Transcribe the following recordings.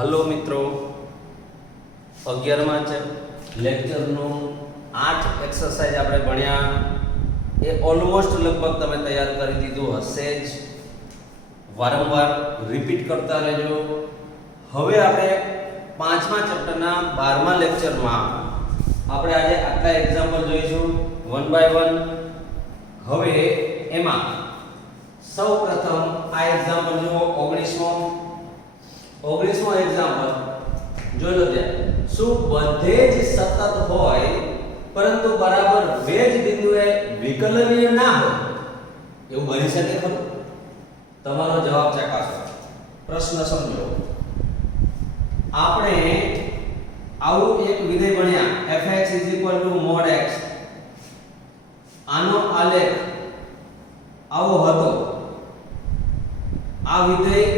Hello મિત્રો, 11મા લેક્ચરનું 8 exercise આપણે ભણ્યા એ ઓલમોસ્ટ લગભગ તમે તૈયાર કરી દીધું હશે જ. વારંવાર રિપીટ કરતા રહેજો. હવે આપણે 5મા ચેપ્ટરના 12મા લેક્ચરમાં આપણે આજે આટલા એક્ઝામ્પલ જોઈશું વન બાય વન. હવે એમાં સૌ પ્રથમ આ એક્ઝામ્પલ જુઓ 19મો એક્ઝામ્પલ જોઈ લો. ત્યાં શું બધે જ સતત હોય પરંતુ બરાબર બે જ બિંદુએ વિકલનીય ના હોય એવું બની શકે ખરું? તમારો જવાબ ચકાસો. પ્રશ્ન સમજો. આપણે આવું એક વિધેય ભણ્યા fx mod x. આનો આલેખ આવો હતો. આ વિધેય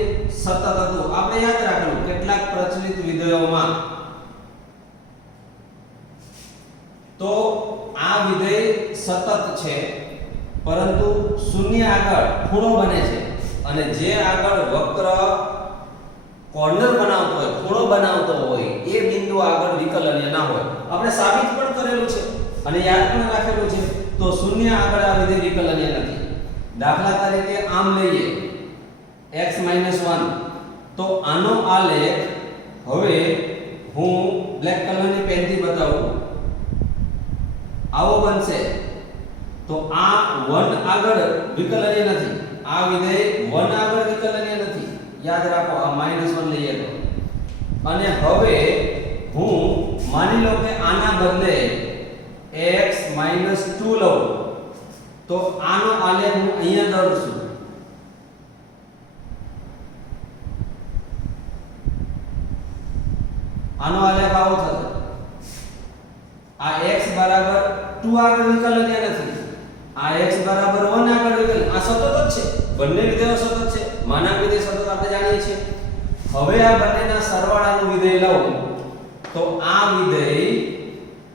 સતત હતું. આપણે યાદ રાખવું કેટલાક પ્રચલિત વિધેયોમાં તો આ વિધેય સતત છે પરંતુ શૂન્ય આગળ ખૂણો બને છે અને જે આગળ વક્ર કોર્નર બનાવતો હોય, ખૂણો બનાવતો હોય એ બિંદુ આગળ વિકલનીય ના હોય. આપણે સાબિત પણ કરેલું છે અને યાદ પણ રાખેલું છે. તો શૂન્ય આગળ આ વિધેય વિકલનીય નથી. દાખલા તરીકે આમ લઈએ x - 1. તો આનો આલેખ હવે હું બ્લેક કલરની પેનથી બતાવું. આવો બનશે. તો આ 1 આગળ વિકલનીય નથી. આ વિધેય 1 આગળ વિકલનીય નથી. યાદ રાખો આ -1 લઈએ તો. અને હવે હું માની લો કે આના બદલે x - 2 લઉં તો આનો આલેખ હું અહીંયા દોરું છું. આનો આલેખ આવો થશે. આ x બરાબર 2 આગળ વિકલનીય નથી. આ x બરાબર 1 આગળ વિકલન. આ સતત જ છે. બંને વિધેયો સતત છે. માના વિધેય સતત આપણે જાણીએ છીએ. હવે આ બંનેના સરવાળાનું વિધેય લઉં તો આ વિધેય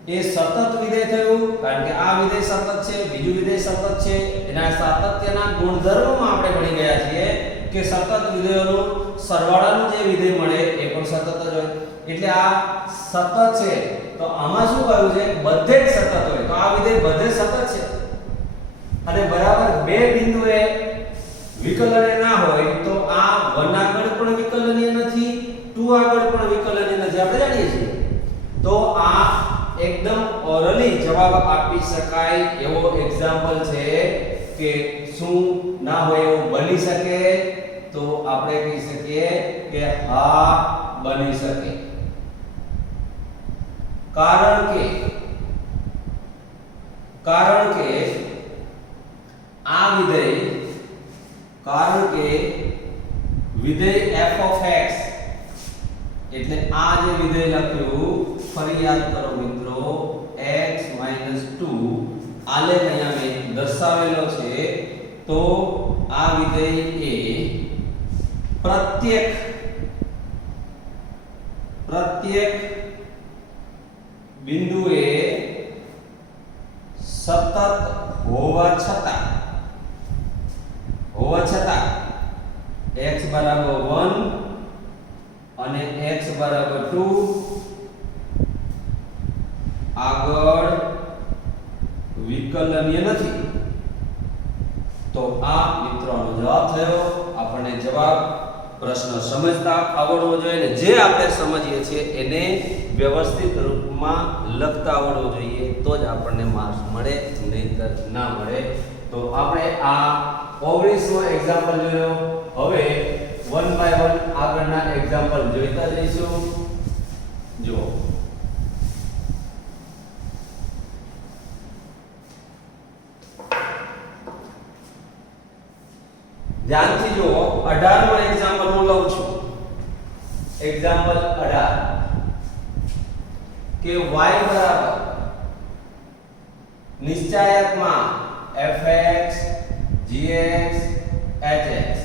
એ સતત વિધેય થયું કારણ કે આ વિધેય સતત છે, બીજું વિધેય સતત છે. એના સાતત્યના ગુણધર્મોમાં આપણે ભણી ગયા છીએ કે સતત વિધેયોનું સરવાળાનું જે વિધેય મળે એ પણ સતત જ હોય. એટલે આ સતત છે. તો આમાં શું કહ્યું છે? બધે જ સતત હોય. તો આ વિધેય બધે સતત છે અને બરાબર બે બિંદુએ વિકલનીય ના હોય તો આ 1 આગળ પણ વિકલનીય નથી, 2 આગળ પણ વિકલનીય નથી. આપણે જાણીએ છીએ. તો આ એકદમ ઓરલી જવાબ આપી શકાય એવો એક્ઝામ્પલ છે કે શું ના હોય એવું બની શકે? તો આપણે કહી શકીએ કે હા બની શકે. કારણ કે આ વિધેય f of x એટલે આ જે વિધેય લખ્યું ફરી યાદ કરો મિત્રો. x - 2 આલેખ અહીંયા મેં દર્શાવેલો છે. તો આ વિધેય એ પ્રત્યેક બિંદુએ સતત હોવા છતાં x બરાબર 1 અને x બરાબર 2 આગળ વિકલનીય નથી. તો આ મિત્રોનો જવાબ થયો. આપણને જવાબ પ્રશ્ન સમજતા આવડવો જોઈએ ને જે આપણે સમજીએ છીએ એને વ્યવસ્થિત રૂપમાં લખતા આવડવું જોઈએ તો જ આપણને માર્ક્સ મળે, નહીંતર ના મળે. તો આપણે આ 19મો એક્ઝામ્પલ જોયો. હવે 1 બાય 1 આગળના એક્ઝામ્પલ જોઈતા જઈશું. જો ધ્યાનથી જુઓ. 18મો એક્ઝામ્પલ હું લઉં છું. એક્ઝામ્પલ 18 કે y બરાબર નિશ્ચાયકમાં fx gx hx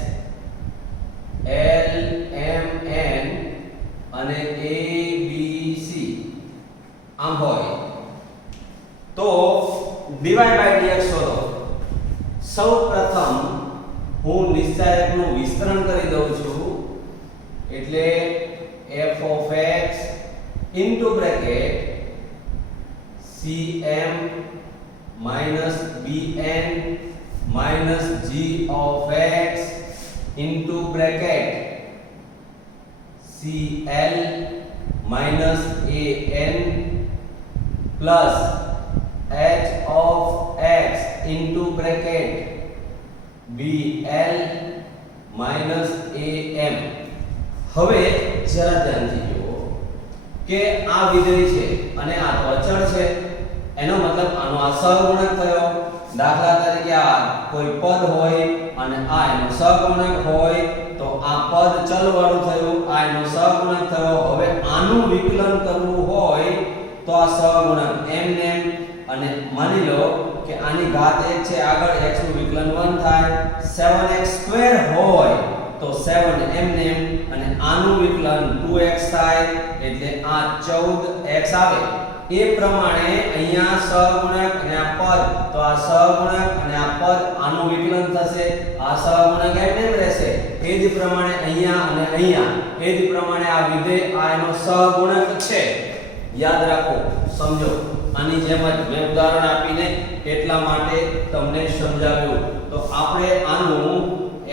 l m n અને a b c આમ હોય તો dy by dx શોધો. સૌ પ્રથમ હું નિશ્ચાયકનું વિસ્તરણ કરી દઉં છું. એટલે f of x into bracket cm minus bn minus g of x into bracket cl minus an plus h of x into bracket bl minus am. હવે જરા ધ્યાનથી જુઓ કે આ વિધેય છે અને આ તો અચળ છે, એનો મતલબ આનો આ સહગુણક થયો. દાખલા તરીકે આ કોઈ પદ હોય અને આ એનો સહગુણક હોય તો આ પદ ચલવાળું થયું, આ એનો સહગુણક થયો. હવે આનું વિકલન કરવું હોય તો આ સહગુણક એમ અને માની લો કે આની ઘાત 1 છે, આગળ x નું વિકલન 1 થાય. 7x² હોય તો 7 એમ અને આનું વિકલન 2x થાય એટલે આ 14x આવે. એ પ્રમાણે અહીંયા સહગુણક અને આ પદ, તો આ સહગુણક અને આ પદ આનું વિકલન થશે, આ સહગુણક એમ રહેશે. એ જ પ્રમાણે અહીંયા અને અહીંયા એ જ પ્રમાણે આ વિધેય આ એનો સહગુણક છે. યાદ રાખો, સમજો. આની જેમ જ મેં ઉદાહરણ આપીને એટલા માટે તમને સમજાવ્યું. તો આપણે આનું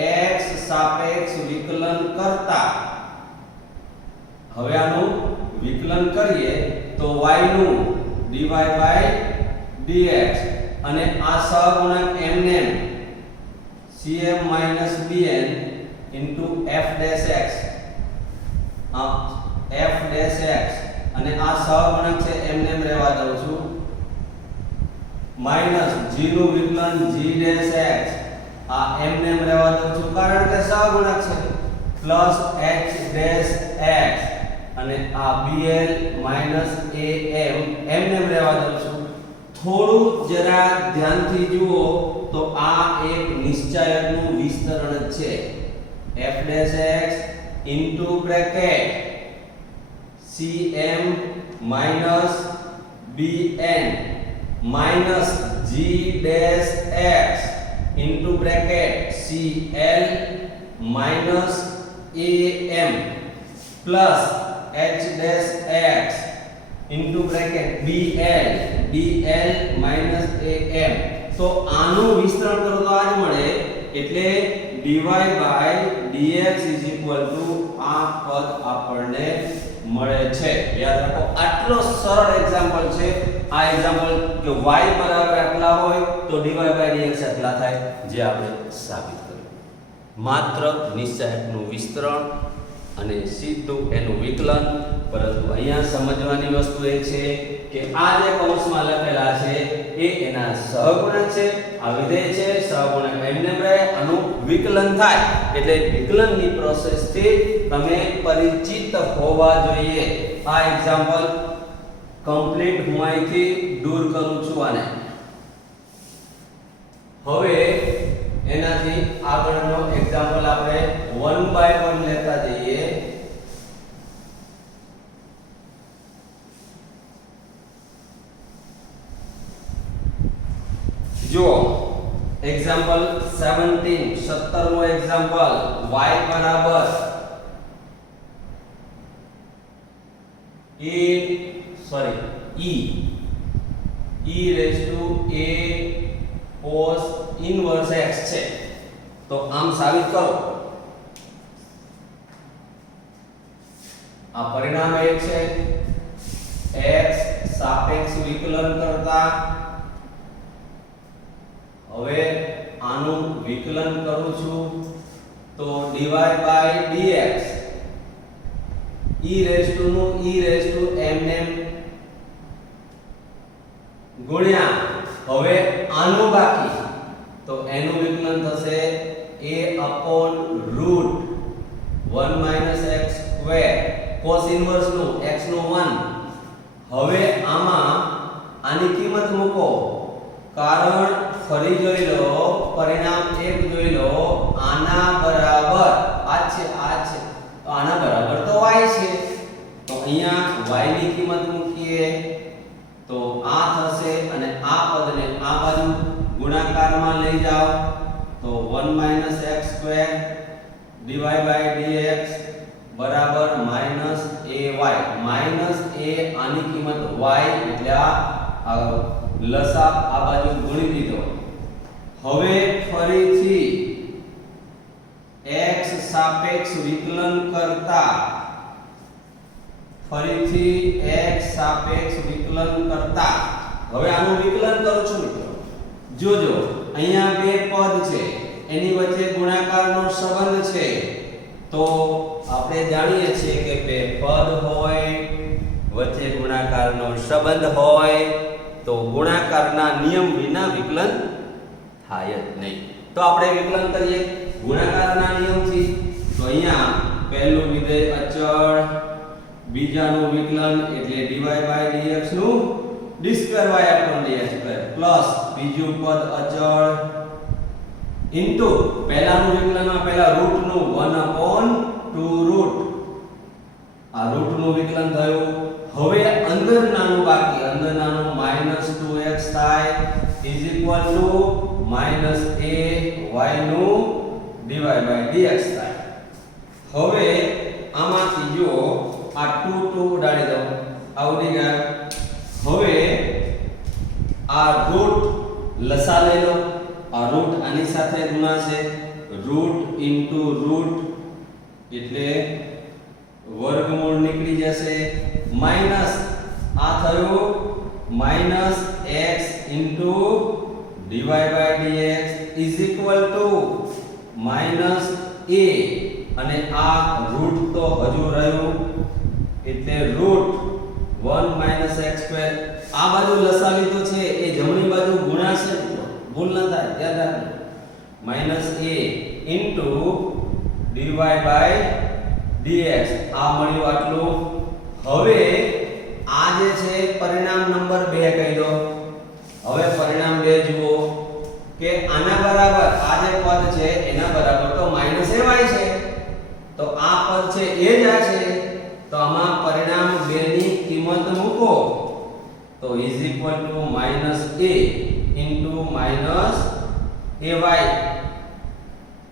x સાપેક્ષ વિકલન કરતા, હવે આનું વિકલન કરીએ તો y નું dy by dx અને આ સહગુણક એમ cm minus bn into f dash x, f dash x અને આ સહગુણક છે એમને રહેવા દઉં છું, માઈનસ g નું વિકલન g dash x, આ એમને રહેવા દઉં છું કારણ કે સહગુણક છે, પ્લસ h dash x અને આ bl minus am એમને રહેવા દઉં છું. થોડું જરા ધ્યાનથી જુઓ તો આ એક નિશ્ચાયકનું વિસ્તરણ જ છે. f dash x into bracket cm minus bn minus g dash x into bracket cl minus am plus h dash x into bracket bl minus am. તો આનું વિસ્તરણ કરો તો આ જ મળે, એટલે dy by dx is equal to આ પદ આપણને મળે છે. યાદ રાખો, આટલો સરળ એક્ઝામ્પલ છે આ એક્ઝામ્પલ કે y બરાબર આટલા હોય તો dy by dx આટલા થાય, જે આપણે સાબિત કર્યું. માત્ર નિશ્ચાયકનું વિસ્તરણ અને સીધું એનું વિકલન. પરંતુ અહીંયા સમજવાની વસ્તુ એ છે કે આ જે કૌંસમાં લખેલા છે એ એના સહગુણક છે, આ વિધેય છે, સહગુણક એમને રહે, આનું વિકલન થાય. એટલે વિકલનની પ્રોસેસથી તમે પરિચિત હોવા જોઈએ. આ એક્ઝામ્પલ કમ્પ્લીટ હું અહીંથી દૂર કરું છું આને. હવે એનાથી આગળનો એક્ઝામ્પલ આપણે 1 by 1 લેતા જઈએ. જો એક્ઝામ્પલ 17મો એક્ઝામ્પલ, y બરાબર e raised to a cos inverse x છે. તો આમ સાબિત કરો. આ પરિણામ એક છે. x સાપેક્ષ વિકલન કરતા હવે આનું વિકલન કરું છું તો dy by dx e raised to નું e raised to m ગુણ્યા હવે આનું બાકી તો એનું વિકલન થશે a upon root 1 minus x square cos inverse નું x નું 1. હવે આમાં આની કિંમત મૂકો, કારણ ફરી જોઈ લો, પરિણામ એક જોઈ લો, આના બરાબર આ છે, તો આના બરાબર તો y છે. તો અહીંયા y ની કિંમત મૂકીએ તો આ થશે અને આ પદને આ બાજુ ગુણાકારમાં લઈ જાઓ તો 1 minus x square dy by dx બરાબર -ay માઈનસ a આની કિંમત y એટલે આ લસા આ બાજુ ગુણી દીધો. હવે ફરીથી x સાપેક્ષ વિકલન કરતા હવે આનું વિકલન કરું છું મિત્રો. જોજો અહીંયા બે પદ છે એની વચ્ચે ગુણાકારનો સંબંધ છે. તો આપણે જાણીએ છીએ કે બે પદ હોય વચ્ચે ગુણાકારનો સંબંધ હોય તો ગુણાકારના નિયમ વિના વિકલન થાય જ નહીં. તો આપણે વિકલન કરીએ ગુણાકારના નિયમથી. તો અહીંયા પહેલું વિધેય અચળ, બીજાનું વિકલન એટલે dy/dx નું d2y/dx પ્લસ બીજું પદ અચળ ઇન્ટુ પહેલાનું વિકલનમાં પહેલા રૂટ નું 1/2 રૂટ. આ રૂટ નું વિકલન થયું. હવે અંદર નાનું બાકી, અંદર નાનું -2x થાય is equal to -a y નું dy/dx થાય. હવે આમાંથી જો આ 2 ઉડાડી દો, આ ઉડી ગયા. હવે આ રૂટ લસા લઈ લો. આ રૂટ આની સાથે ગુણાશે, રૂટ ઇન્ટુ રૂટ એટલે વર્ગમૂળ નીકળી જશે. માઈનસ આ થયું -x into dy/dx is equal to -a અને આ રૂટ તો હજુ રહ્યું એટલે રૂટ 1 - x². આ બાજુ લસા લીધો છે એ જમણી બાજુ ગુણાશે, ભૂલ ન થાય ધ્યાન રાખજો. -a ઇન્ટુ dy/dx આ મળ્યું આટલું. હવે આ જે છે પરિણામ નંબર 2 કહી દો. હવે પરિણામ 2 જુઓ કે આના બરાબર આ જે પદ છે એના બરાબર તો -ay છે. તો આ પદ છે એ જ આ છે. તો આમાં પરિણામ 2 ની કિંમત મૂકો તો is equal to -a into -ay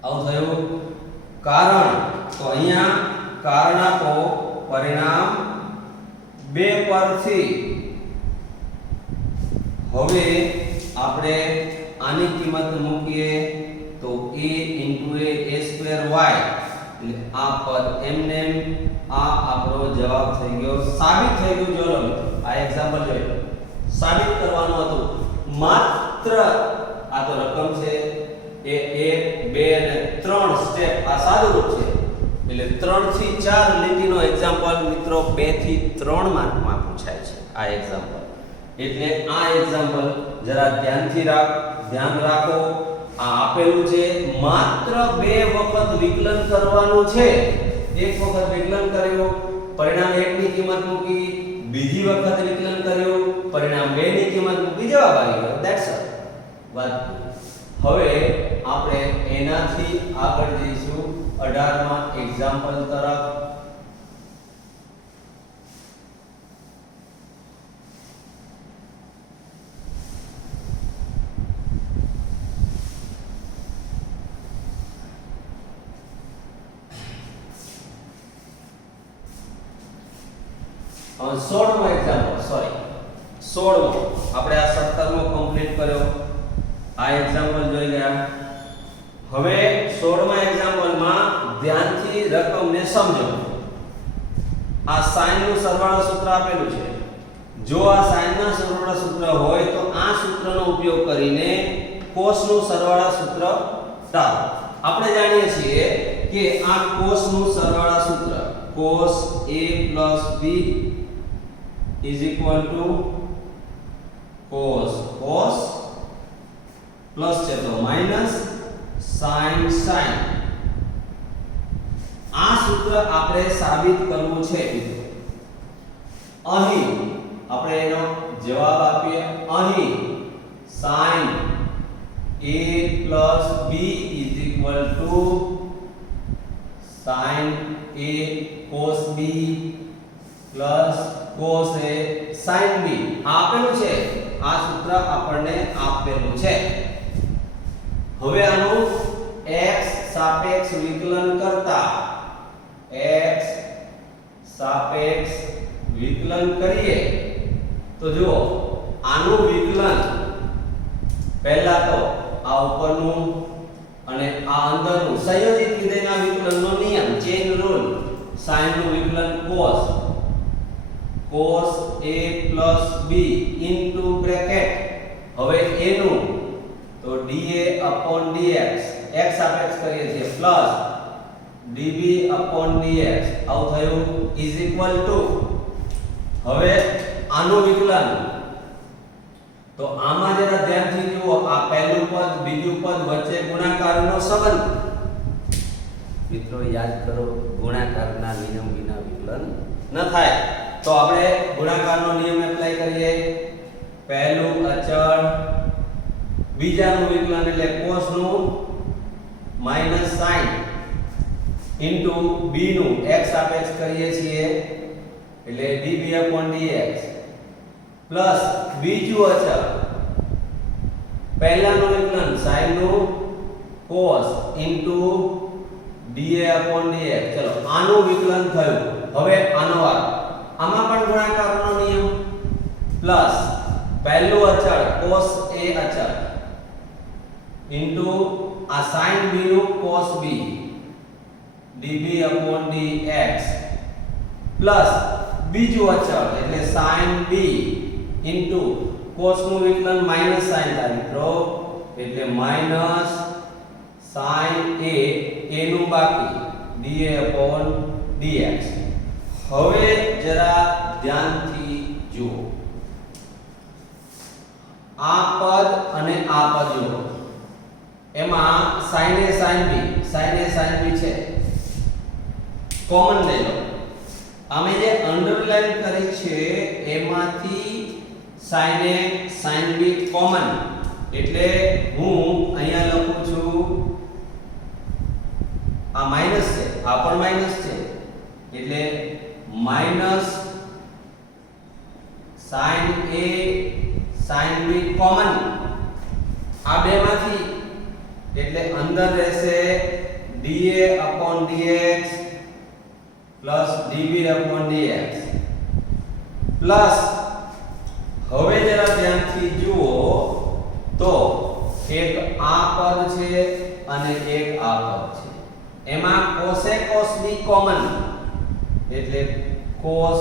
આવું થયું. કારણ તો અહીંયા કારણ આપો પરિણામ 2 પરથી. હવે આપણે આની કિંમત મૂકીએ તો a ઇન્ટુ a² y એટલે આ પદ એમને આ આપણો જવાબ થઈ ગયો, સાબિત થઈ ગયું. જો લો આ એક્ઝામ્પલ જોઈ લો. સાબિત કરવાનું હતું માત્ર આ તો રકમ છે એ 1 2 અને 3 સ્ટેપ આ સાદું રૂપ છે એટલે 3 થી 4 લીટીનો એક્ઝામ્પલ મિત્રો 2 થી 3 માર્કમાં પૂછાય છે આ એક્ઝામ્પલ. એટલે આ એક્ઝામ્પલ જરા ધ્યાન રાખો. આ આપેલું છે માત્ર 2 વખત વિકલન કરવાનું છે. એક વખત વિકલન કર્યું, પરિણામ 1 ની કિંમત મૂકી, બીજી વખત વિકલન કર્યું, પરિણામ 2 ની કિંમત મૂકી, જવાબ આવી ગયો. That's all. વાત. હવે આપણે એનાથી આગળ જઈશું 18માં એક્ઝામ્પલ તરફ. और 16 एग्जाम्पल सॉरी 16 આપણે આ 17મો કમ્પ્લીટ કર્યો. આ એક્ઝામ્પલ જોઈ ગયા. હવે 16મા એક્ઝામ્પલમાં ધ્યાનથી રકમને સમજો. આ સાઈન નું સરવાળો સૂત્ર આપેલું છે. જો આ સાઈન ના સરવાળા સૂત્ર હોય તો આ સૂત્રનો ઉપયોગ કરીને કોસ નું સરવાળા સૂત્ર તારો. આપણે જાણીએ છીએ કે આ કોસ નું સરવાળા સૂત્ર cos a + b is equal to cos plus છે તો માઈનસ sin. આ સૂત્ર આપણે સાબિત કરવું છે. અહીં આપણે એનો જવાબ આપીએ. અહીં sin a + b is equal to sin a cos b plus cos a sin b આપેલું છે. આ સૂત્ર આપણને આપેલું છે. હવે આનું x સાપેક્ષ વિકલન કરતા x વિકલન કરીએ તો જુઓ આનું વિકલન પહેલા તો આ ઉપરનું અને આ અંદરનું સંયોજિત વિધેયના વિકલનનો નિયમ ચેઇન રૂલ sin નું વિકલન cos a + b into bracket હવે a નું તો dA/dx x સાપેક્ષ કરીએ છીએ પ્લસ dB/dx આવું થયું ઇઝ ઇક્વલ ટુ હવે આનું વિકલન તો આમાં જરા ધ્યાનથી જુઓ આ પહેલું પદ બીજું પદ વચ્ચે ગુણાકારનો સંબંધ મિત્રો યાદ કરો ગુણાકારના નિયમ વિના વિકલન ન થાય તો આપણે ગુણાકારનો નિયમ એપ્લાય કરીએ પહેલું અચળ બીજાનું વિકલન એટલે cos નું માઈનસ sin ઇન્ટુ b નું x સાપેક્ષ કરીએ છીએ એટલે dB/dx પ્લસ બીજું અચળ પહેલાનું વિકલન sin નું cos ઇન્ટુ dA/dx ચલો આનું વિકલન થયું હવે આનો વારો આમાં પણ ગુણાકારનો નિયમ પ્લસ પહેલું અચળ cos a અચળ ઇન્ટુ આ sin b નું cos b dB/dx પ્લસ બીજું અચળ એટલે sin b ઇન્ટુ cos નું વિકલન માઈનસ sin થાય મિત્રો એટલે માઈનસ sin a નું બાકી dA/dx હવે જરા ધ્યાનથી જુઓ આ પદ અને આ પદ જુઓ એમાં sin a sin b છે કોમન લઈ લો અમે જે અંડરલાઈન કરી છે એમાંથી sin a sin b common એટલે હું અહીંયા લખું છું આ માઈનસ છે આ પણ માઈનસ છે એટલે minus sin a sin b common આ બેમાંથી એટલે અંદર રહેશે dA/dx પ્લસ dB/dx પ્લસ હવે જરા ધ્યાનથી જુઓ તો એક આ પદ છે અને એક આ પદ છે એમાં cos a cos b common એટલે cos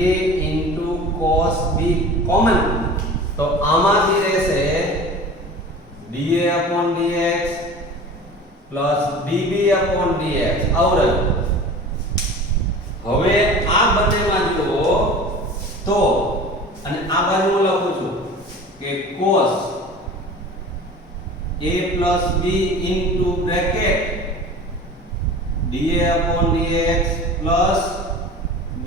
a cos b common તો આમાંથી રહેશે dA/dx પ્લસ dB/dx આવું રહ્યું હવે આ બંનેમાં જુઓ તો અને આ બાજુ હું લખું છું કે cos a plus b into bracket dA/dx plus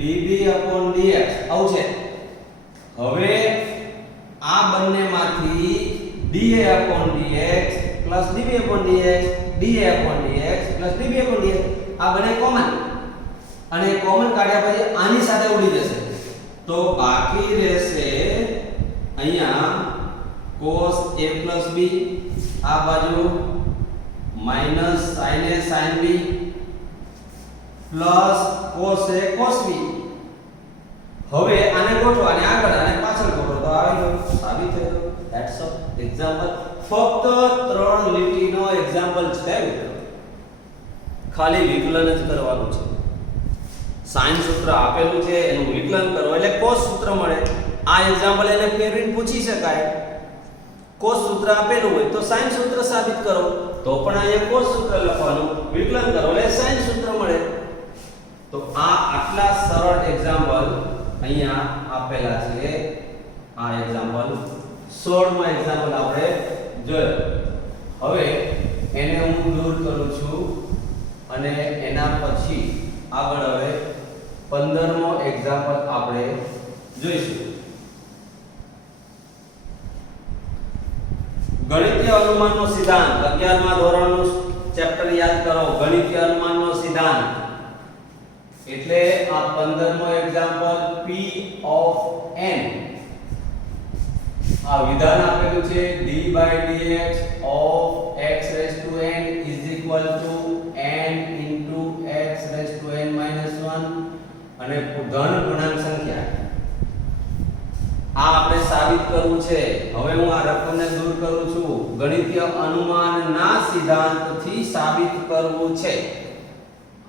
dB/dx આવું છે હવે આ બંનેમાંથી dA/dx plus dB/dx dA/dx plus dB/dx આ બંને કોમન અને કોમન કાઢ્યા પછી આની સાથે ઉડી જશે તો બાકી રહેશે અહીંયા cos a plus b આ બાજુ minus sin a sin b plus cos a cos b હવે આને ગોઠવો અને આગળ અને પાછળ ગોઠવો તો આવી ગયું સાબિત થઈ ગયું ધેટ્સ ઓલ એક્ઝામ્પલ ફક્ત 3 લીટીનો એક્ઝામ્પલ છે મિત્રો ખાલી વિકલન જ કરવાનું છે sin સૂત્ર આપેલું છે એનું વિકલન કરો એટલે cos સૂત્ર મળે આ એક્ઝામ્પલ એને ફેરવીને પૂછી શકાય cos સૂત્ર આપેલું હોય તો sin સૂત્ર સાબિત કરો તો પણ અહીંયા cos સૂત્ર લખવાનું વિકલન કરો એટલે sin સૂત્ર મળે તો આ આટલા સરળ એક્ઝામ્પલ અહીંયા આપેલા છે આ એક્ઝામ્પલ 16મો એક્ઝામ્પલ આપણે જોયો હવે એને હું દૂર કરું છું અને એના પછી આગળ હવે 15મો એક્ઝામ્પલ આપણે જોઈશું ગણિતીય અનુમાનનો સિદ્ધાંત 11મા ધોરણનું ચેપ્ટર યાદ કરો ગણિતીય અનુમાનનો સિદ્ધાંત એટલે આ 15મો એક્ઝામ્પલ p ઓફ n આ વિધાન આપેલું છે d/dx of x raised to n is equal to n into x raised to n minus 1 અને ધન પૂર્ણાંક સંખ્યા સાબિત કરવું છે. હવે હું આ રકમને દૂર કરું છું. ગણિતીય અનુમાનના સિદ્ધાંતથી સાબિત કરવું છે.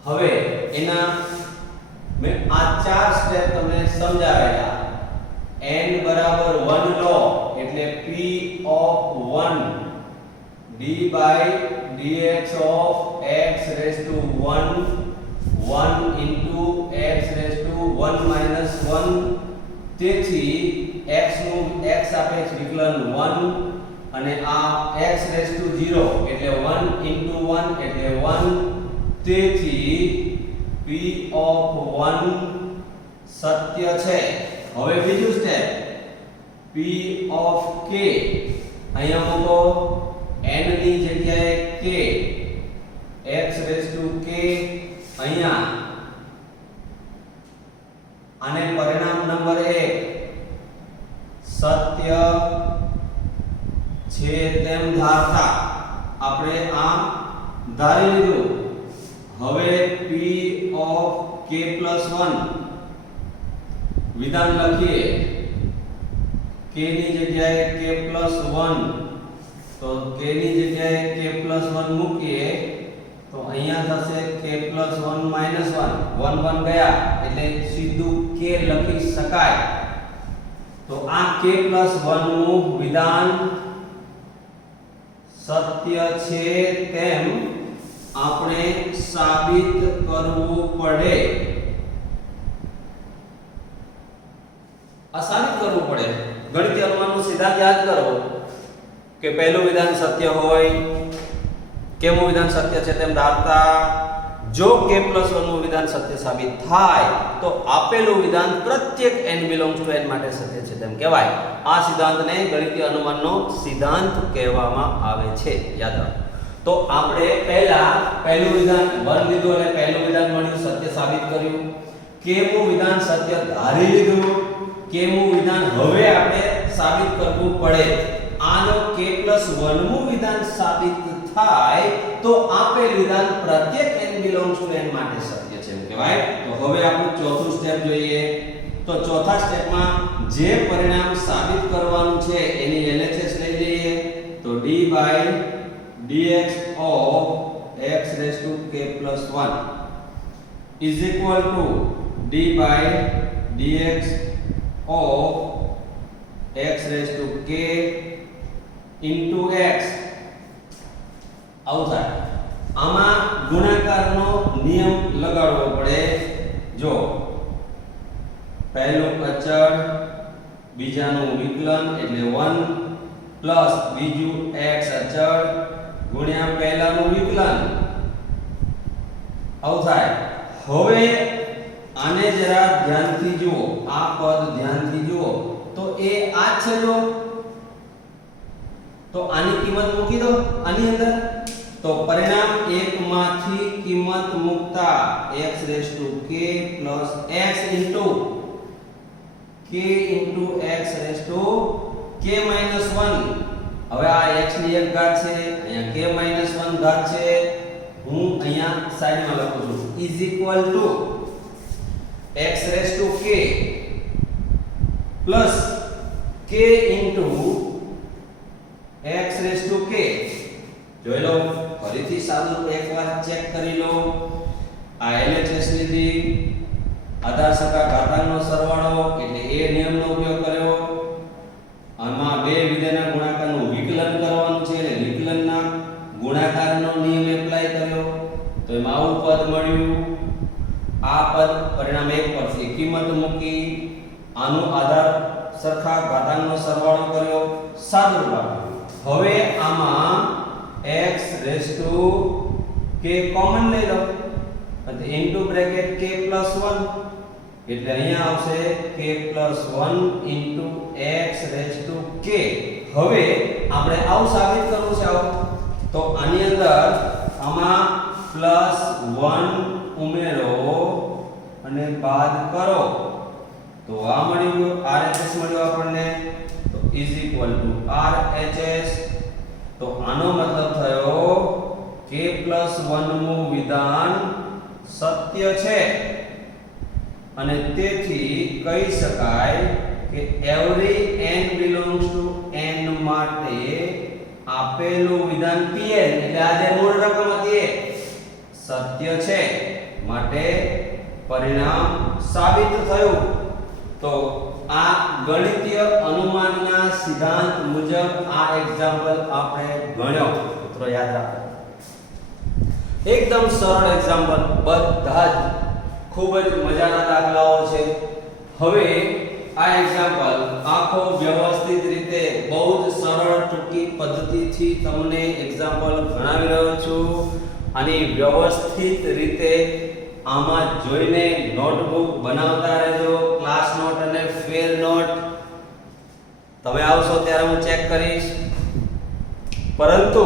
હવે એના મેં આ 4 સ્ટેપ તમને સમજાવેલા. n બરાબર 1 લો એટલે p of 1 d by dx of x raised to 1 1 into x raised to 1 minus 1. તેથી x નું x સાપેક્ષ વિકલન 1 અને આ x raised to 0 એટલે 1 into 1 એટલે 1. તેથી p of 1 સત્ય છે. હવે બીજું સ્ટેપ p of k અહીંયા મૂકો n ની જગ્યાએ k x raised to k અહીંયા આને પરિણામ નંબર 1 સત્ય છે તેમ ધારતા આપણે આ ધારી લીધું. હવે p of k + 1 વિધાન લખીએ. k ની જગ્યાએ k + 1 તો k ની જગ્યાએ k + 1 મૂકીએ તો અહીંયા થશે k + 1 - 1 1 1 ગયા એટલે સીધું k લખી શકાય. તો આ k + 1 નું વિધાન સત્ય છે તેમ આપણે સાબિત કરવું પડે. આ સાબિત કરવું પડે. ગણિતીય અનુમાનનો સિદ્ધાંત યાદ કરો કે પહેલું વિધાન સત્ય હોય, કેમું વિધાન સત્ય છે તેમ ધારતા જો k + 1 નું વિધાન સત્ય સાબિત થાય તો આપેલું વિધાન પ્રત્યેક n belongs to n માટે સત્ય છે તેમ કહેવાય. આ સિદ્ધાંતને ગણિતીય અનુમાનનો સિદ્ધાંત કહેવામાં આવે છે. યાદ રાખો. તો આપણે પહેલું વિધાન 1 લીધું અને પહેલું વિધાન મળ્યું સત્ય સાબિત કર્યું. કેમું વિધાન સત્ય ધારી લીધું. કેમું વિધાન હવે આપણે સાબિત કરવું પડે. આ જો k + 1 નું વિધાન સાબિત થાય તો આપેલ વિધાન પ્રત્યેક n belongs to n માટે સત્ય છે એમ કહેવાય. તો હવે આપણું ચોથું સ્ટેપ જોઈએ. તો ચોથા સ્ટેપમાં જે પરિણામ સાબિત કરવાનું છે એની LHS લઈ લઈએ. તો d by dx of x raised to k + 1 is equal to d by dx of x raised to k into x. આવું થાય. આમાં ગુણાકારનો નિયમ લગાડવો પડે. જો પહેલું અચળ બીજાનું વિકલન એટલે 1 પ્લસ બીજું x અચળ ગુણ્યા પહેલાનું વિકલન. આવું થાય. હવે આને જરા ધ્યાનથી જુઓ. આ પદ ધ્યાનથી જુઓ તો એ આ છે. જો તો આની કિંમત મૂકી દો આની અંદર. તો પરિણામ 1 માંથી કિંમત મૂકતા x raised to k plus x into k into x raised to k minus 1. હવે આ x ની એક ઘાત છે, અહીંયા k minus 1 ઘાત છે. હું અહીંયા સાઈડમાં લખું છું is equal to x raised to k plus k into x raised to k. જોઈ લો ફરીથી સાદું એકવાર ચેક કરી લો. આ LHS લીધી, આધાર સકા ઘાતાંકનો સરવાળો એટલે એ નિયમનો ઉપયોગ કર્યો. આમાં બે વિધેયના ગુણાકારનું વિકલન કરવાનું છે એટલે વિકલનના ગુણાકારનો નિયમ એપ્લાય કર્યો. તો એમાં આવું પદ મળ્યું. આ પદ પરિણામ 1 પરથી કિંમત મૂકી, આનો આધાર સરખા ઘાતાંકનો સરવાળો કર્યો, સાદું રાખ્યું. હવે આમાં x raised to k common લઈ લો અને ઇન્ટુ બ્રેકેટ k + 1 એટલે અહીંયા આવશે k + 1 into x raised to k. હવે આપણે આવું સાબિત કરવું છે. આવું તો આની અંદર આમાં +1 ઉમેરો અને બાદ કરો તો આ મળી ગયું RHS મળ્યો આપણને. તો is equal to RHS. તો આનો મતલબ થયો k + 1 નું વિધાન સત્ય છે અને તેથી કહી શકાય કે every n belongs to n માટે આપેલું વિધાન Pn એટલે આ જે મૂળ રકમ હતી એ સત્ય છે માટે પરિણામ સાબિત થયું. તો આ ગણિતીય અનુમાનના સિદ્ધાંત મુજબ આ એક્ઝામ્પલ આપણે ગણ્યો. મિત્રો યાદ રાખો, એકદમ સરળ એક્ઝામ્પલ, બધા જ ખૂબ જ મજાના દાખલાઓ છે. હવે આ એક્ઝામ્પલ આખો વ્યવસ્થિત રીતે બહુ જ સરળ ટૂંકી પદ્ધતિથી તમને એક્ઝામ્પલ ગણાવી રહ્યો છું અને વ્યવસ્થિત રીતે આમાં જોઈને નોટબુક બનાવતા રહેજો. ક્લાસ નોટ અને ફેર નોટ તમે આવશો ત્યારે હું ચેક કરીશ. પરંતુ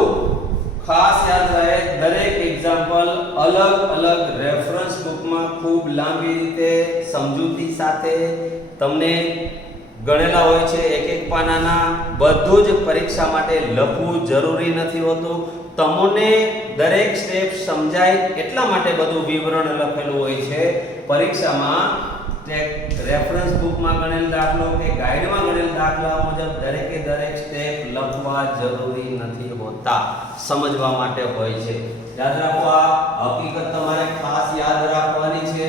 ખાસ યાદ રહે, દરેક એક્ઝામ્પલ અલગ અલગ રેફરન્સ બુકમાં ખૂબ લાંબી રીતે સમજૂતી સાથે તમને ગણેલા હોય છે. એક એક પાનાના બધું જ પરીક્ષા માટે લખવું જરૂરી નથી હોતું. તમને દરેક સ્ટેપ સમજાય એટલા માટે બધું વિવરણ લખેલું હોય છે. પરીક્ષામાં રેફરન્સ બુકમાં ગણેલ દાખલો કે ગાઈડમાં ગણેલ દાખલા મુજબ દરેકે દરેક સ્ટેપ લખવા જરૂરી નથી હોતા, સમજવા માટે હોય છે. યાદ રાખો, આ હકીકત તમારે ખાસ યાદ રાખવાની છે.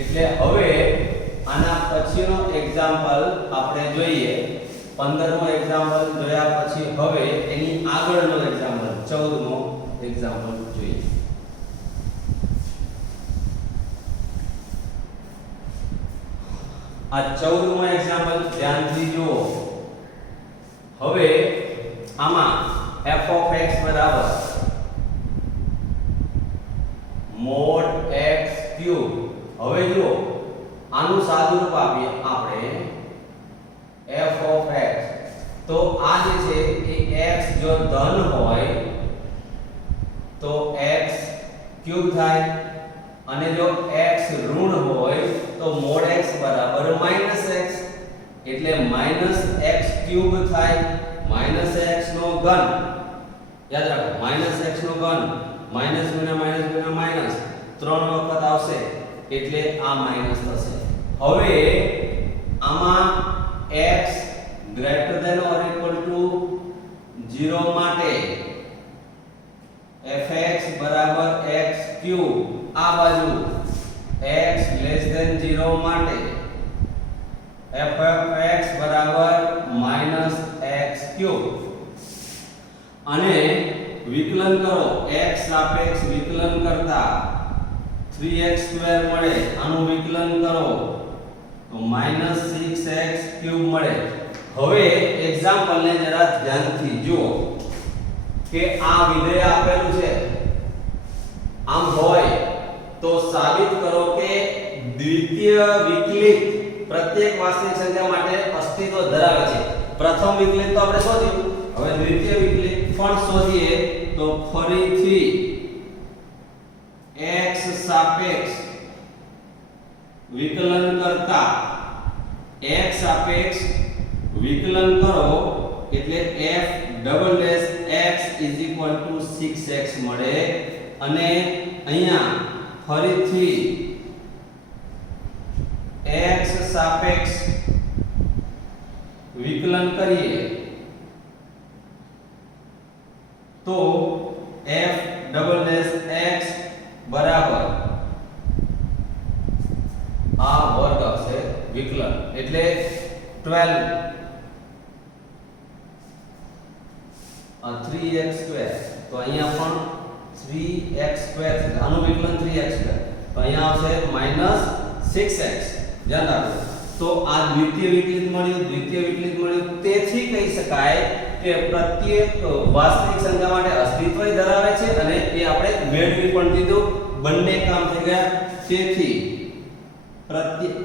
એટલે હવે આના પછીનો એક્ઝામ્પલ આપણે જોઈએ. 15મો એક્ઝામ્પલ જોયા પછી હવે એની આગળનો એક્ઝામ્પલ 14મો એક્ઝામ્પલ જોઈએ. આ 14મો એક્ઝામ્પલ ધ્યાનથી જુઓ. હવે આમાં f of x બરાબર mod x cube. હવે જુઓ, આનું સાદુરૂપ આપીએ આપણે f of x. તો આ જે છે એ x જો ધન હોય તો x ક્યુબ થાય અને જો x ઋણ હોય તો mod x બરાબર -x એટલે -x ક્યુબ થાય. -x નો ઘન યાદ રાખો, -x નો ઘન માઈનસ ગુણ્યા માઈનસ 3 વખત આવશે એટલે આ માઈનસ થશે. હવે આમાં x greater than or equal to 0 માટે fx બરાબર x ક્યુબ, આ બાજુ x less than 0 માટે fx બરાબર -x ક્યુબ. અને વિકલન કરો, x સાપેક્ષ વિકલન કરતા 3x² મળે. આનું વિકલન કરો તો -6x ક્યુબ મળે. હવે એક્ઝામ્પલ ને જરા ધ્યાનથી જુઓ કે આ વિધેય આપેલું છે, આમ હોય તો સાબિત કરો કે દ્વિતીય વિકલિત પ્રત્યેક વાસ્તવિક સંખ્યા માટે અસ્તિત્વ ધરાવે છે. પ્રથમ વિકલિત તો આપણે શોધ્યું, હવે દ્વિતીય વિકલિત પણ શોધીએ. તો ફરીથી x સાપેક્ષ વિકલન કરતા x સાપેક્ષ વિકલન કરો એટલે f double dash x 6x મળે. અને અહીંયા ફરીથી x સાપેક્ષ વિકલન કરીએ તો f ડબલ ડેશ x બરાબર આ વર્ગ આવશે વિકલન એટલે 12 3x² તો અહીંયા પણ 3x² આનું વિકલન 3x² તો અહીંયા આવશે -6x. ધ્યાન રાખો. તો આ દ્વિતીય વિકલિત મળ્યું. તેથી કહી શકાય કે પ્રત્યેક વાસ્તવિક સંખ્યા માટે અસ્તિત્વ ધરાવે છે અને એ આપણે મેળવી પણ દીધું. બંને કામ થઈ ગયા. તેથી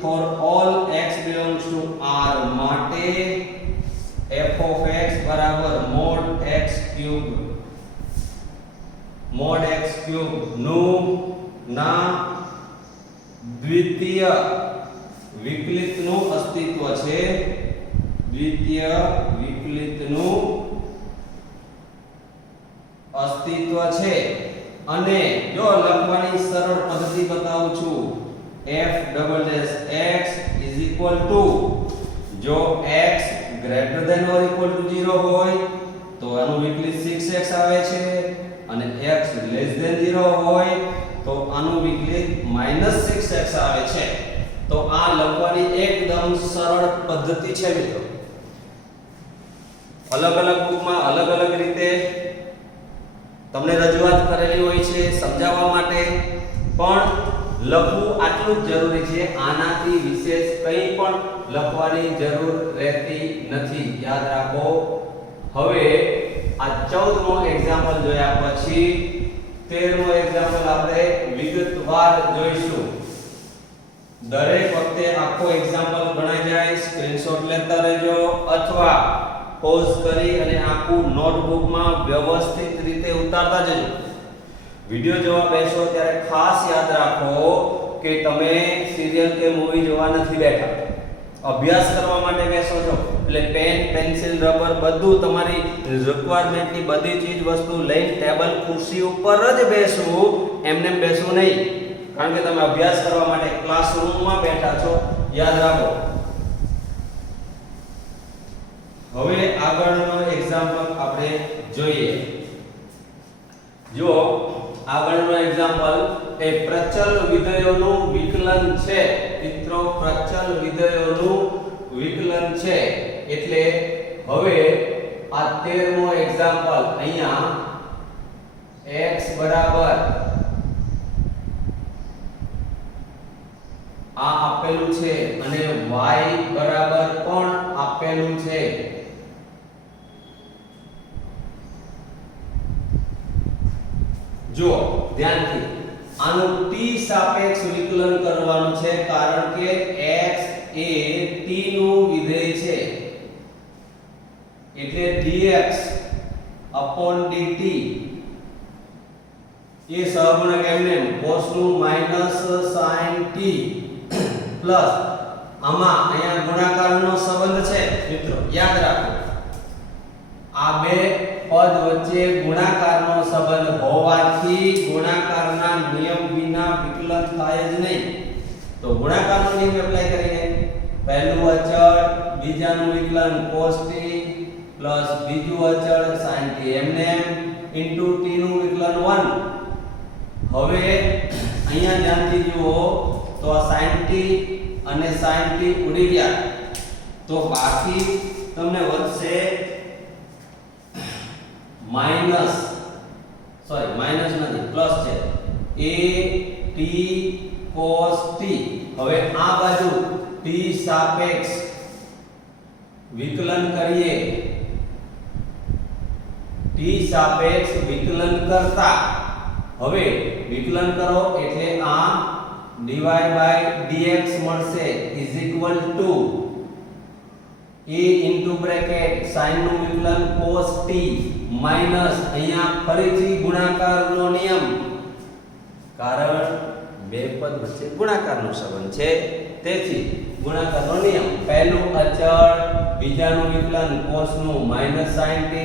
for all x belongs to R માટે f of x બરાબર mod x cube નું ના દ્વિતીય વિકલિતનું અસ્તિત્વ છે. અને જો લખવાની સરળ પદ્ધતિ બતાવું છું, f double dash x is equal to જો x greater than or equal to 0 હોય તો આનું વિકલિત 6x આવે છે અને x less than 0 હોય તો આનું વિકલિત -6x આવે છે. તો આ લખવાની એકદમ સરળ પદ્ધતિ છે મિત્રો. અલગ અલગ બુકમાં અલગ અલગ રીતે તમને રજૂઆત કરેલી હોય છે સમજાવવા માટે, પણ લખવું આટલું જ જરૂરી છે. આનાથી વિશેષ કંઈ પણ લખવાની જરૂર રહેતી નથી, યાદ રાખો. હવે આ 14મો એક્ઝામ્પલ જોયા પછી 13મો એક્ઝામ્પલ આપણે વિગતવાર જોઈશું. દરેક વખતે આખો એક્ઝામ્પલ ગણાઈ જાય, સ્ક્રીનશોટ લેતા રહેજો અથવા પોઝ કરી અને આખું નોટબુકમાં વ્યવસ્થિત રીતે ઉતારતા જજો. વિડિયો જોવા બેસો ત્યારે ખાસ યાદ રાખો કે તમે સિરિયલ કે મૂવી જોવા નથી બેઠા, અભ્યાસ કરવા માટે બેસો છો. એટલે પેન, પેન્સિલ, રબર બધું તમારી રિક્વાયરમેન્ટની બધી ચીજ વસ્તુ લઈને ટેબલ ખુરશી ઉપર જ બેસવું, એમને બેસવું નહીં. કારણ કે તમે અભ્યાસ કરવા માટે ક્લાસરૂમમાં બેઠા છો, યાદ રાખો. હવે આગળનો એક્ઝામ્પલ આપણે જોઈએ. જો આગળનો એક્ઝામ્પલ એ પ્રચલ વિધેયોનું વિકલન છે મિત્રો. પ્રચલ વિધેયોનું વિકલન છે એટલે હવે આ 13મો એક્ઝામ્પલ અહીંયા x બરાબર આ આપેલું છે અને y બરાબર પણ આપેલું છે. જો ધ્યાનથી આનું t સાપેક્ષ વિકલન કરવાનું છે, કારણ કે x એ t નું વિધેય છે. એટલે dx dt એ સહગુણક એમને cos નું માઈનસ sin t પ્લસ આમાં અહીંયા ગુણાકારનો સંબંધ છે મિત્રો, યાદ રાખો. આ બે પદ વચ્ચે ગુણાકારનો સંબંધ હોવાથી ગુણાકારના નિયમ વિના વિકલન થાય જ નહીં. તો ગુણાકારનો નિયમ એપ્લાય કરીને પહેલું અચળ બીજાનું વિકલન cos t પ્લસ બીજું અચળ sin t એમને ઇન્ટુ t નું વિકલન 1. હવે અહીંયા ધ્યાનથી જુઓ તો આ sin t અને sin t ઉડી ગયા, તો બાકી તમને વધશે માઈનસ નથી પ્લસ છે a t cos t. હવે આ બાજુ t સાપેક્ષ વિકલન કરીએ, t સાપેક્ષ વિકલન કરતા હવે વિકલન કરો એટલે આ dy/dx મળશે is equal to a into bracket sin નું વિકલન cos t માઈનસ અહીંયા ફરીથી ગુણાકારનો નિયમ, કારણ બે પદ વચ્ચે ગુણાકારનો સંબંધ છે તેથી ગુણાકારનો નિયમ. પહેલું અચળ બીજાનું વિકલન cos નું માઈનસ sin t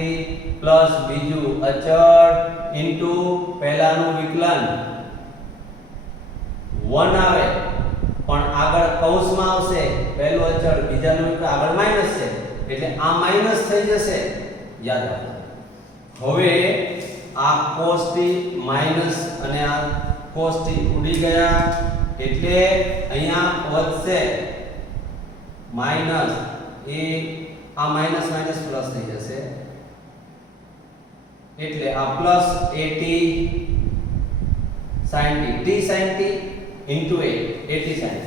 પ્લસ બીજું અચળ ઇન્ટુ પહેલાનું વિકલન 1 આવે પણ આગળ કૌંસમાં આવશે, પહેલું અચળ બીજાનું વિકલન આગળ માઈનસ છે એટલે આ માઈનસ થઈ જશે, યાદ રાખો. હવે આ cos t માઈનસ અને આ cos t ઉડી ગયા એટલે અહીંયા વધશે માઈનસ એ આ માઈનસ માઈનસ પ્લસ થઈ જશે એટલે આ plus at sin t t sin t into a at sin t.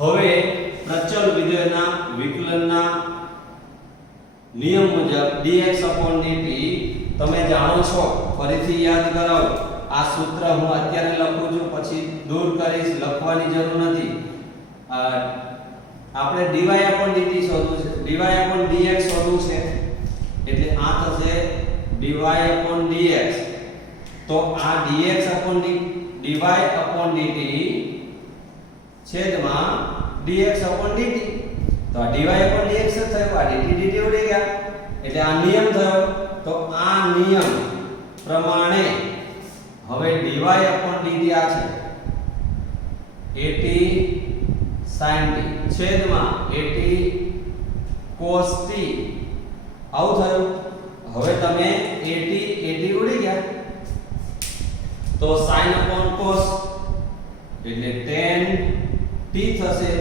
હવે પ્રચલ વિધેયના વિકલનના નિયમ મુજબ dx/dt તમે જાણો છો, ફરીથી યાદ કરાવો. આ સૂત્ર હું અત્યારે લખું છું, પછી દૂર કરીશ, લખવાની જરૂર નથી. આપણે dy/dt શોધવું છે, dy/dx શોધવું છે એટલે આ થશે dy/dx. તો આ dx/dy/dt છેદમાં dx/dt. તો આ dy/dx થયો, આ dt ઉડી ગયા એટલે આ નિયમ થયો. તો આ નિયમ પ્રમાણે હવે dy/dt આ છે at sin t છેદમાં at cos t આવું થયું. હવે તમે 80 ઉડી ગયા તો sin upon cos એટલે tan t થશે.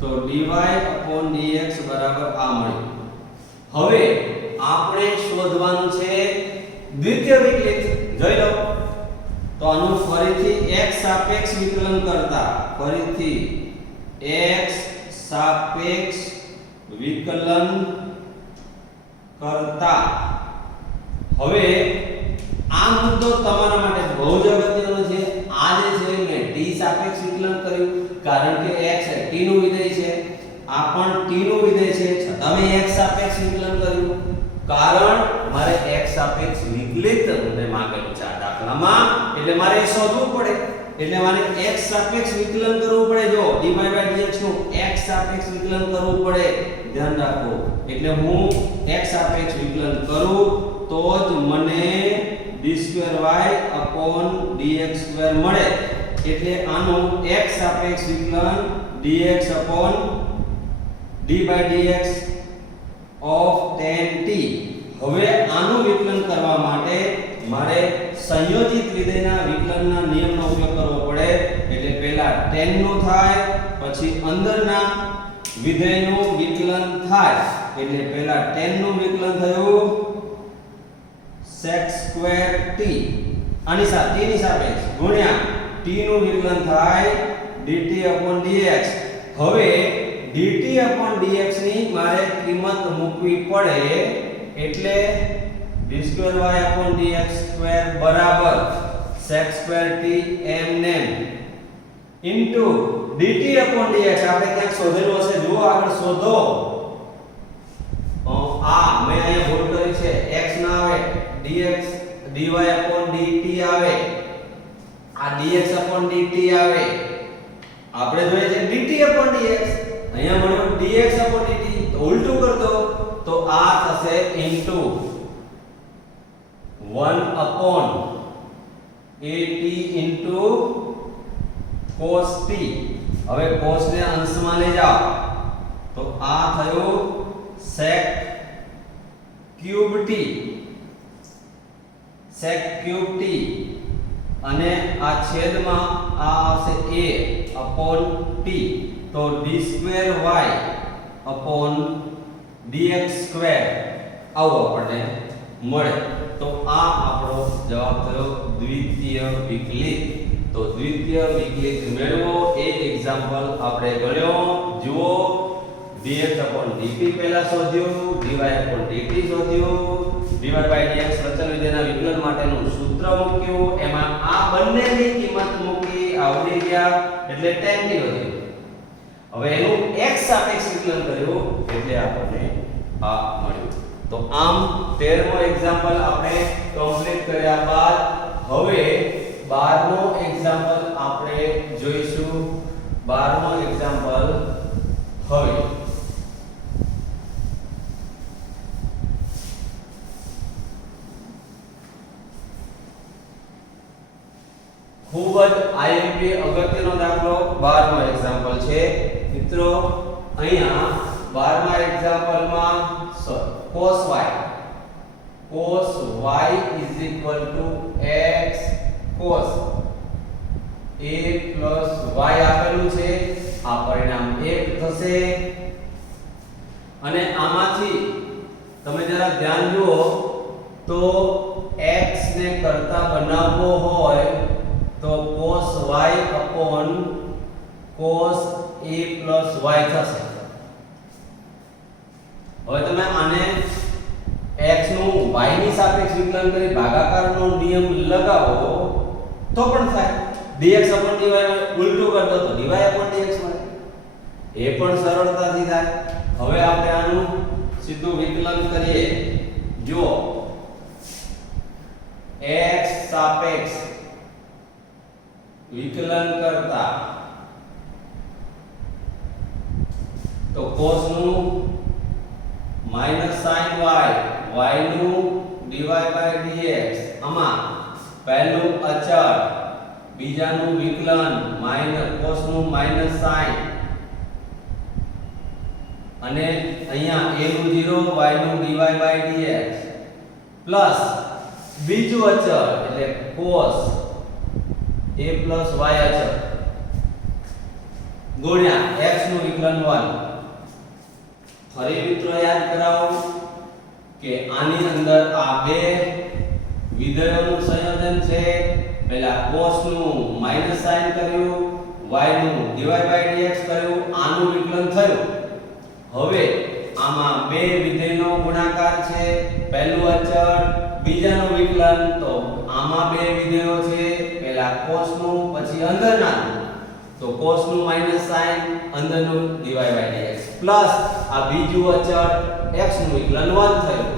તો dy upon dx બરાબર આ મળ્યું. હવે આપણે શોધવાનું છે દ્વિતીય વિકલિત. જોઈ લો તો આનું ફરીથી x સાપેક્ષ વિકલન કરતા ફરીથી x સાપેક્ષ વિકલન કરતા હવે આ મુદ્દો તમારા માટે બહુ જ અગત્યનો છે. આ જે છે મેં t સાપેક્ષ વિકલન કર્યું કારણ કે x એ t નું વિધેય છે, આ પણ t નું વિધેય છે, છતાં મેં x સાપેક્ષ વિકલન કર્યું કારણ મારે x સાપેક્ષ વિકલિત મને માંગેલું છે આ દાખલામાં, એટલે મારે એ શોધવું પડે. એટલે મારે x સાપેક્ષ વિકલન કરવું પડે. જો dy/dx નું x સાપેક્ષ વિકલન કરવું પડે, ધ્યાન રાખો. એટલે હું x સાપેક્ષ વિકલન કરું તો જ મને d2y/dx2 મળે. એટલે આનું x સાપેક્ષ વિકલન dx/dy/dx of tan t. હવે આનું વિકલન કરવા માટે મારે સંયોજિત વિધેયના વિકલનના નિયમનો ઉપયોગ કરવો પડે. એટલે પહેલા tan નું થાય, પછી અંદરના વિધેયનું વિકલન થાય. એટલે પહેલા tan નું વિકલન થયું sec2 t આની સાથે t ની સાપેક્ષ ગુણ્યા t નું વિકલન થાય dt/dx. હવે dt/dx ની મારે કિંમત મૂકવી પડે એટલે d2y/dx2 બરાબર sec2t mn ઇન્ટુ dt/dx. આપણે ક્યાંક શોધેલું હશે, જુઓ આગળ શોધો. આ મેં અહીંયા ભૂલ કરી છે, x ના આવે dx dy/dt આવે, આ dx/dt આવે. આપણે જોઈએ છે dt/dx, અહીંયા મળ્યું dx/dt. તો ઉલટું કર દો તો આ થશે into 1/at into cos t. હવે cos ને અંશમાં લઈ જાઓ તો આ થયું sec cube t અને આ છેદમાં આ આવશે a/t. તો d2y/dx2 આવું આપણને મળે. તો આ આપણો જવાબ થયો દ્વિતીય વિકલિત. તો દ્વિતીય વિકલિત મેળવો એ એક્ઝામ્પલ આપણે ગણ્યો. જુઓ dx/dt પહેલા શોધ્યું, dy/dt શોધ્યું, dy/dx વચન વિધેયના વિકલન માટેનું સૂત્ર મૂક્યું, એમાં આ બંનેની કિંમત મૂકી, આવડી ગયા એટલે tan t વધ્યું. હવે એનું x સાપેક્ષ વિકલન કર્યું એટલે આપણને આ મળ્યું. તો આમ 13મો એક્ઝામ્પલ આપણે કમ્પ્લીટ કર્યા બાદ હવે 12મો એક્ઝામ્પલ આપણે જોઈશું. 12મો એક્ઝામ્પલ હવે ખૂબ જ IMP અગત્યનો દાખલો 12મો એક્ઝામ્પલ છે. મિત્રો અહીંયા 12મા એક્ઝામ્પલમાં cos y x cos a plus y આપેલું છે. આ પરિણામ 1 થશે. અને આમાંથી તમે જરા ધ્યાન જુઓ તો x ને કરતા બનાવવો હોય તો cos y upon cos a plus y થશે. હવે તમે આને x નું y ની સાપેક્ષ વિકલન કરી ભાગાકારનો નિયમ લગાવો તો પણ થાય. dx/dy ઉલટું કર દો તો dy/dx મળે, એ પણ સરળતાથી થાય. હવે આપણે આનું સીધું વિકલન કરીએ. જો x સાપેક્ષ વિકલન કરતા તો cos નું sin y નું dy/dx, આમાં પહેલું અચળ, બીજાનું વિકલન cos નું sin અને અહીંયા a નું 0 y નું dy/dx પ્લસ બીજું અચળ એટલે cos a y અચળ ગુણ્યા x નું વિકલન 1. ફરી મિત્રો યાદ કરાવો કે આની અંદર આ બે વિધેયોનું સંયોજન છે. પહેલા cos નું માઈનસ સાઇન કર્યું, y નું dy/dx કર્યું, આનું વિકલન થયું. હવે આમાં બે વિધેયનો ગુણાકાર છે, પહેલું અચળ બીજાનું વિકલન. તો આમાં બે વિધેયો છે, પહેલા cos નું પછી અંદરનાનું. તો cos નું માઈનસ સાઇન, અંદરનું dy/dx પ્લસ આ બીજું અચળ x નું વિકલન 1 થયું.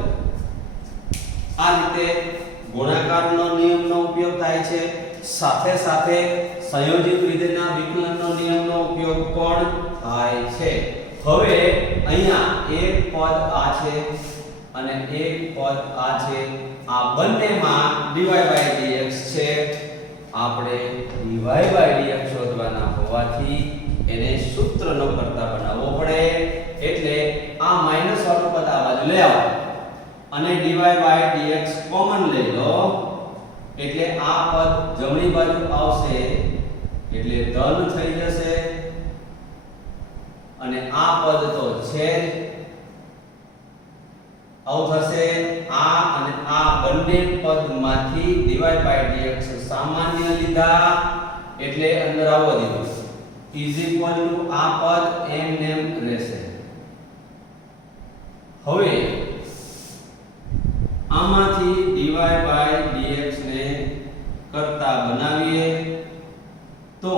આ રીતે ગુણાકારનો નિયમનો ઉપયોગ થાય છે. સાથે સાથે સંયોજિત વિધેયના વિકલનનો નિયમનો ઉપયોગ પણ થાય છે. હવે અહીંયા એક પદ આ છે અને એક પદ આ છે. આ બંનેમાં dy/dx છે. આપણે dy/dx શોધવાના હોવાથી એને સૂત્રનો કરતા બનાવવો પડે. એટલે આ માઈનસ વાળું પદ આ બાજુ લઈ આવો અને dy/dx કોમન લઈ લો. એટલે આ પદ જમણી બાજુ આવશે એટલે ધન થઈ જશે અને આ પદ તો છે આવું થશે. આ અને આ બંને પદમાંથી dy/dx સામાન્ય લીધા એટલે અંદર આવવા દીધું ઇઝ ઇક્વલ ટુ આ પદ એમ રહેશે. હવે આમાંથી dy/dx ને કરતા બનાવીએ તો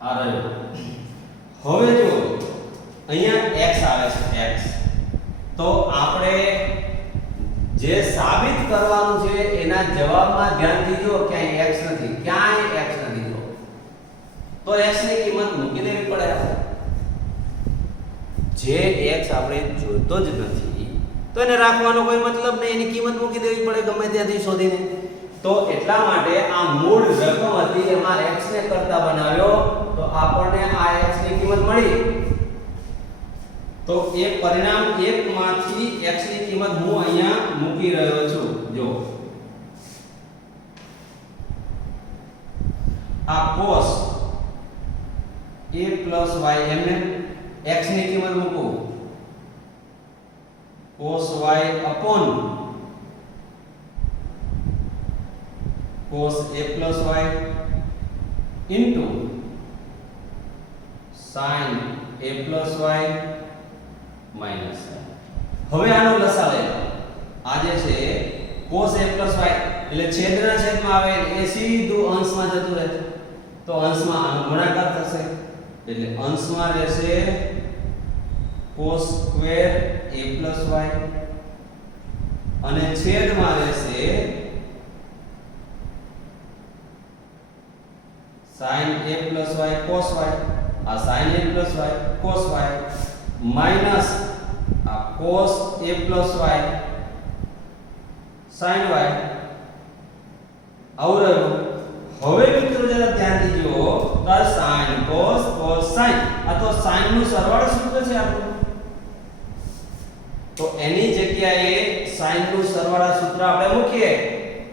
આ રહ્યો. હવે જો અહીંયા x આવે છે x, તો આપણે જે સાબિત કરવાનું છે એના જવાબમાં ધ્યાનથી જો ક્યાંય x નથી, ક્યાંય x નથી. તો x ની કિંમત મૂકી દેવી પડે. જે x આપણે જોતો જ નથી તો એને રાખવાનો કોઈ મતલબ નહીં, એની કિંમત મૂકી દેવી પડે ગમે ત્યાંથી શોધીને. તો એટલા માટે આ મૂળ રકમ હતી એમાં x ને કરતા બનાવ્યો તો આપણને આ x ની કિંમત મળી. તો એ પરિણામ 1 માંથી x ની કિંમત હું અહીંયા મૂકી રહ્યો છું. જો આ cos a y એમને x ની કિંમત મૂકું cos y upon cos a y into sin a y minus. હવે આનો લસા લઈ લો. આ જે છે cos a y એટલે છેદના છેદમાં આવે એ સીધું અંશમાં જતું રહે. તો અંશમાં આનો ગુણાકાર થશે એટલે અંશમાં રહેશે cos સ્ક્વેર a y અને છેદમાં રહેશે sin a y cos y. આ sin a y cos y minus આ cos a y sin y આવું રહ્યું. હવે મિત્રો જરા ધ્યાનથી જુઓ તો આ sin cos cos sin આ તો sin નું સરવાળો સૂત્ર છે આપણું. તો એની જગ્યાએ sin નું સરવાળા સૂત્ર આપણે મૂકીએ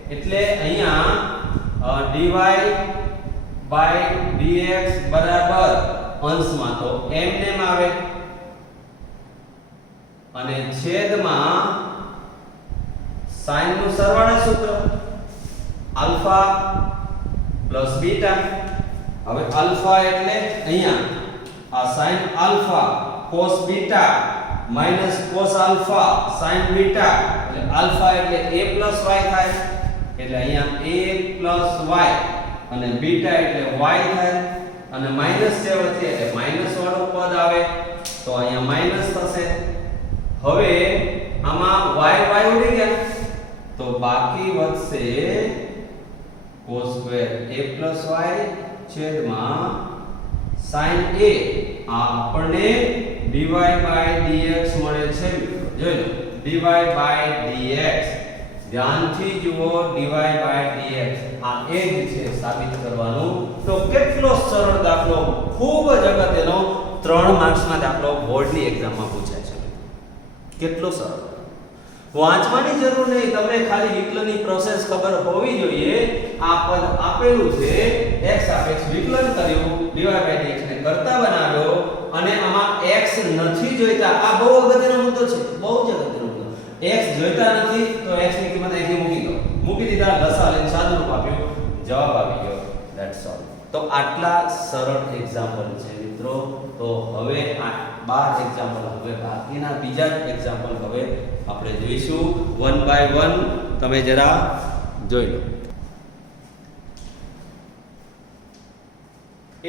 એટલે અહીંયા dy/dx બરાબર અંશમાં તો એમ આવે અને છેદમાં sin નું સરવાળા સૂત્ર આલ્ફા પ્લસ બીટા. હવે આલ્ફા એટલે અહીંયા આ sin alpha cos beta minus cos alpha sin beta એટલે આલ્ફા એટલે a y થાય એટલે અહીંયા a y અને બીટા એટલે y થાય અને માઈનસ જે વધે એટલે માઈનસ વાળું પદ આવે તો અહીંયા માઈનસ થશે. હવે આમાં y ઉડી ગયા તો બાકી વધશે cos સ્ક્વેર a y છેદમાં sin a. આ આપણને dy/dx મળે છે. જોઈ લો dy by dx. ધ્યાનથી જુઓ dy by dx. આ એ જ છે સાબિત કરવાનું. તો કેટલો સરળ દાખલો, ખૂબ જ અગત્યનો 3 માર્ક્સમાં દાખલો બોર્ડની એક્ઝામમાં પૂછાય છે. કેટલો સરળ. વાંચવાની જરૂર નહીં, તમને ખાલી વિકલનની પ્રોસેસ ખબર હોવી જોઈએ. આ પદ આપેલું છે, x સાપેક્ષ વિકલન કર્યું, dy by dx ને કરતા બનાવ્યો અને આમાં x નથી જોઈતા. આ બહુ અગત્યનો મુદ્દો છે, બહુ જ અગત્યનો મુદ્દો. x જોઈતા નથી તો x ની કિંમત અહીંથી મૂકી દો. મૂકી દીધા, લસા લઈને સાદું રૂપ આપ્યું, જવાબ આવી ગયો. That's all. તો આટલા સરળ એક્ઝામ્પલ છે મિત્રો. તો હવે આ 12 એક્ઝામ્પલ, હવે બાકીના બીજા એક્ઝામ્પલ હવે આપણે જોઈશું વન બાય વન. તમે જરા જોઈ લો.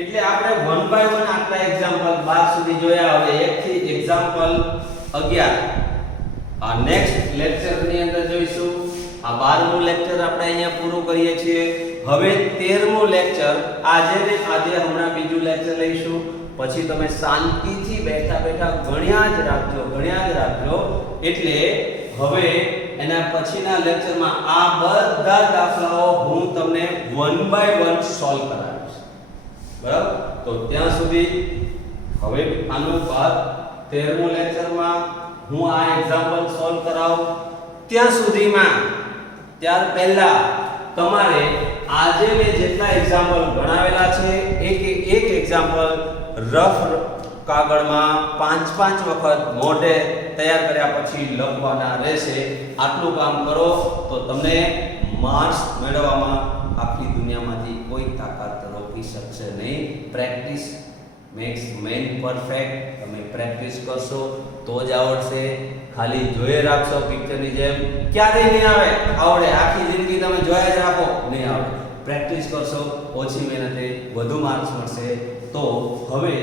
એટલે આપણે વન બાય વન આટલા એક્ઝામ્પલ 12 સુધી જોયા. હવે એક થી એક્ઝામ્પલ 11 આ નેક્સ્ટ લેક્ચર ની અંદર જોઈશું. આ 12મું લેક્ચર આપણે અહીંયા પૂરું કરીએ છીએ. હવે 13મું લેક્ચર આજે હમણાં બીજું લેક્ચર લઈશું. પછી તમે શાંતિથી બેઠા બેઠા ગણ્યા જ રાખજો. એટલે હવે એના પછીના લેક્ચરમાં આ બધા દાખલાઓ હું તમને વન બાય વન સોલ્વ કરાવીશ. બરાબર? તો ત્યાં સુધી હવે આનું બાદ 13મું લેક્ચરમાં હું આ એક્ઝામ્પલ સોલ્વ કરાવું. ત્યાં સુધીમાં ત્યાર પહેલા તમારે આજે મેં જેટલા એક્ઝામ્પલ ગણાવેલા છે એક એક્ઝામ્પલ રફ કાગળમાં 5 વખત મોઢે તૈયાર કર્યા પછી લખવાના રહેશે. આટલું કામ કરો તો તમને માર્ક્સ મેળવવામાં આખી દુનિયામાંથી કોઈ તાકાત રોકી શકશે નહીં. Practice max main perfect. તમે પ્રેક્ટિસ કરશો તો જ આવડશે. ખાલી જોઈ રાખશો પિક્ચરની જેમ ક્યારેય નહીં આવડે. આખી જિંદગી તમે જોયા જ રાખો, નહીં આવડે. પ્રેક્ટિસ કરશો, ઓછી મહેનતે વધુ માર્ક્સ મળશે. તો હવે